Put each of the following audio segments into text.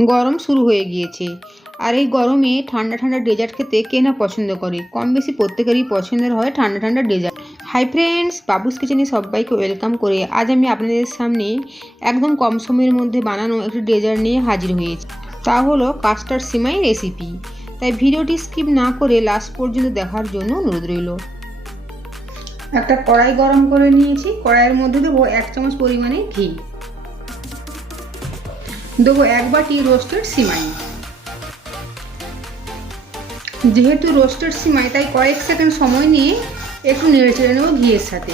গরম শুরু হয়ে গিয়েছে। আর এই গরমে ঠান্ডা ঠান্ডা ডেজার্ট খেতে কে না পছন্দ করে? কম বেশি প্রত্যেকেরই পছন্দের হয় ঠান্ডা ঠান্ডা ডেজার্ট। হাই ফ্রেন্ডস, বাবুস কিচেনে সবাইকে ওয়েলকাম করে আজ আমি আপনাদের সামনে একদম কম সময়ের মধ্যে বানানো একটি ডেজার্ট নিয়ে হাজির হয়েছি। তা হলো কাস্টার্ড সিমাই রেসিপি। তাই ভিডিওটি স্কিপ না করে লাস্ট পর্যন্ত দেখার জন্য অনুরোধ রইল। একটা কড়াই গরম করে নিয়েছি। কড়াইয়ের মধ্যে দেবো এক চামচ পরিমাণে ঘি। দেবো এক বাটি রোস্টেড সিমাই। যেহেতু রোস্টেড সিমাই, তাই কয়েক সেকেন্ড সময় নিয়ে একটু নেড়ে চেড়ে নেব ঘিয়ের সাথে।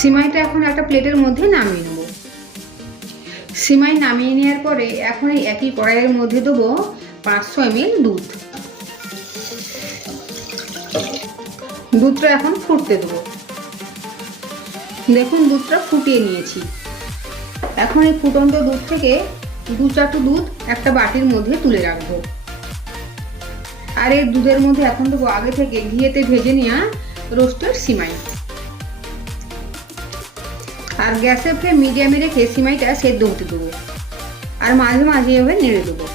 সিমাইটা এখন একটা প্লেটের মধ্যে নামিয়ে নেব। সিমাই নামিয়ে নেওয়ার পরে এখন এই একই কড়াইয়ের মধ্যে দেবো পাঁচশো এমএল দুধ। দুধটা এখন ফুটতে দেবো। দেখুন দুধটা ফুটিয়ে নিয়েছি। এখন এই ফুটন্ত দুধ থেকে দু চারটে দুধ একটা বাটির মধ্যে তুলে রাখব। আর এই দুধের মধ্যে এখন দেবো আগে থেকে ঘিয়েতে ভেজে নেওয়া রোস্টের সিমাই। আর গ্যাসের ফ্লেম মিডিয়ামে রেখে সিমাইটা সেদ্ধ হতে দেবো। আর মাঝে মাঝে এভাবে নেড়ে দেবো।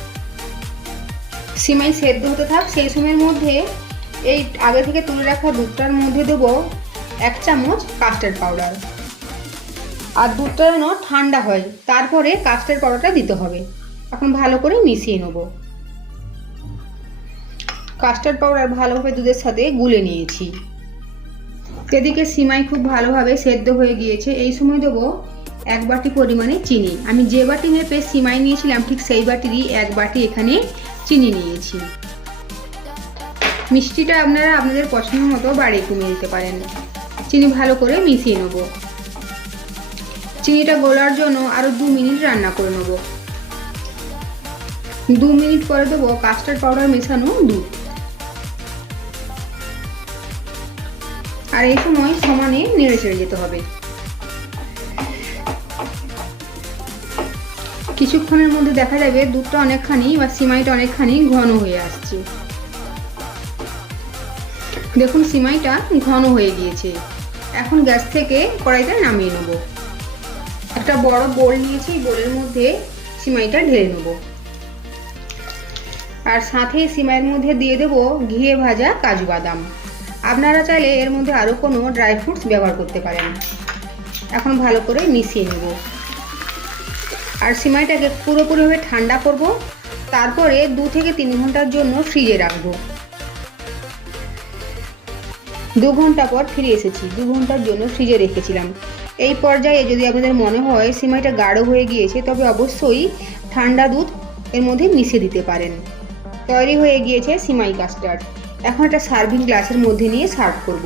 সিমাই সেদ্ধ হতে থাক, সেই সময়ের মধ্যে এই আগে থেকে তুলে রাখা দুধটার মধ্যে দেবো এক চামচ কাস্টার্ড পাউডার। আর দুধটা যেন ঠান্ডা হয়, তারপরে কাস্টার্ড পাউডারটা দিতে হবে। এখন ভালো করে মিশিয়ে নেব। কাস্টার্ড পাউডার ভালোভাবে দুধের সাথে গুলে নিয়েছি। এদিকে সিমাই খুব ভালোভাবে সেদ্ধ হয়ে গিয়েছে, এই সময় দেবো এক বাটি পরিমাণে চিনি। আমি যে বাটি মেপে সিমাই নিয়েছিলাম, ঠিক সেই বাটিরই এক বাটি এখানে চিনি নিয়েছি। মিষ্টিটা আপনারা আপনাদের পছন্দ মতো বাড়িয়ে কমিয়ে দিতে পারেন। চিনি ভালো করে মিশিয়ে নেব। চিনিটা গোলার জন্য আরও দু মিনিট রান্না করে নেব। দু মিনিট পরে দেবো কাস্টার্ড পাউডার মেশানো দুধ। আর এই সময় সমানে নেড়ে চেড়ে যেতে হবে। কিছুক্ষণের মধ্যে দেখা যাবে দুধটা অনেকখানি বা সিমাইটা অনেকখানি ঘন হয়ে আসছে। দেখুন, সিমাইটা ঘন হয়ে গিয়েছে। এখন গ্যাস থেকে কড়াইটা নামিয়ে নেব। একটা বড় বোল নিয়েছি বোলের মধ্যে সিমাইটা ঢেলে নেব। আর সাথে সিমাইয়ের মধ্যে দিয়ে দেবো ঘিয়ে ভাজা কাজু বাদাম। আপনারা চাইলে এর মধ্যে আরও কোনো ড্রাই ফ্রুটস ব্যবহার করতে পারেন। এখন ভালো করে মিশিয়ে নেব। আর সিমাইটাকে পুরোপুরিভাবে ঠান্ডা করব, তারপরে দু থেকে তিন ঘণ্টার জন্য ফ্রিজে রাখব। দু ঘণ্টা পর ফিরে এসেছি, দু ঘণ্টার জন্য ফ্রিজে রেখেছিলাম। এই পর্যায়ে যদি আপনাদের মনে হয় সিমাইটা গাঢ় হয়ে গিয়েছে, তবে অবশ্যই ঠান্ডা দুধ এর মধ্যে মিশিয়ে দিতে পারেন তৈরি হয়ে গিয়েছে সিমাই কাস্টার্ড এখন একটা সার্ভিং গ্লাসের মধ্যে নিয়ে সার্ভ করব।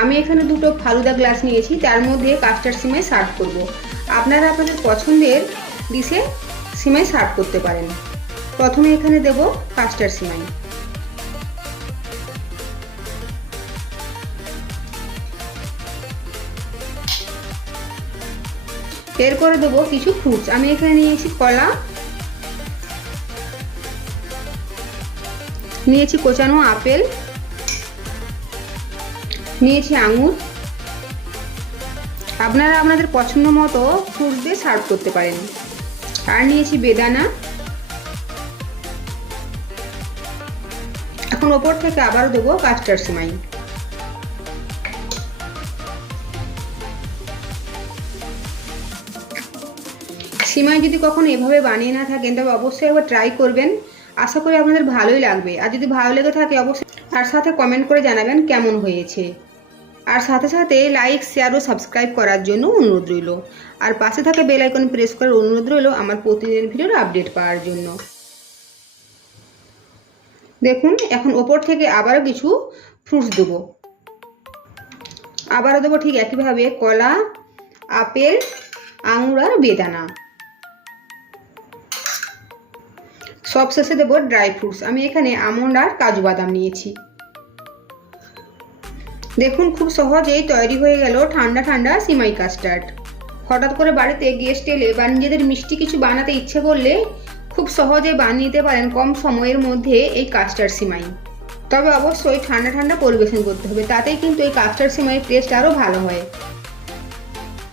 আমি এখানে দুটো ফালুদা গ্লাস নিয়েছি, তার মধ্যে কাস্টার্ড সিমাই সার্ভ করব। আপনারা আপনাদের পছন্দের ডিশে সিমাই সার্ভ করতে পারেন প্রথমে এখানে দেব কাস্টার্ড সিমাই এরপরে দেবো কিছু ফ্রুটস আমি এখানে নিয়েছি কলা। নিয়েছি কোচানো আপেল। নিয়েছি আঙুর। আপনারা আপনাদের পছন্দ মতো ফ্রুট দিয়ে সার্ভ করতে পারেন। আর নিয়েছি বেদানা। এখন ওপর থেকে আবারও দেবো কাস্টার্ড সিমাই। সিমাই যদি কখনো এভাবে বানিয়ে না থাকেন, তবে অবশ্যই একবার ট্রাই করবেন। আশা করি আপনাদের ভালোই লাগবে। আর যদি ভালো লেগে থাকে, অবশ্যই আর সাথে কমেন্ট করে জানাবেন কেমন হয়েছে। আর সাথে সাথে লাইক শেয়ার ও সাবস্ক্রাইব করার জন্য অনুরোধ রইল। আর পাশে থাকা বেল আইকন প্রেস করার অনুরোধ রইল আমার প্রতিদিন ভিডিওর আপডেট পাওয়ার জন্য। দেখুন, এখন ওপর থেকে আবারও কিছু ফ্রুটস দেবো। আবারও দেবো ঠিক একইভাবে কলা, আপেল, আঙুর আর বেদানা। সব শেষে দেবো ড্রাই ফ্রুটস আমি এখানে আমন্ড আর কাজু বাদাম নিয়েছি। দেখুন খুব সহজেই তৈরি হয়ে গেল ঠান্ডা ঠান্ডা সিমাই কাস্টার্ড। হঠাৎ করে বাড়িতে গেস্ট এলে বা নিজেদের মিষ্টি কিছু বানাতে ইচ্ছে করলে খুব সহজে বানিয়ে নিতে পারেন কম সময়ের মধ্যে এই কাস্টার্ড সিমাই। তবে অবশ্যই ঠান্ডা ঠান্ডা পরিবেশন করতে হবে, তাতেই কিন্তু এই কাস্টার্ড সিমাইয়ের টেস্ট আরও ভালো হয়।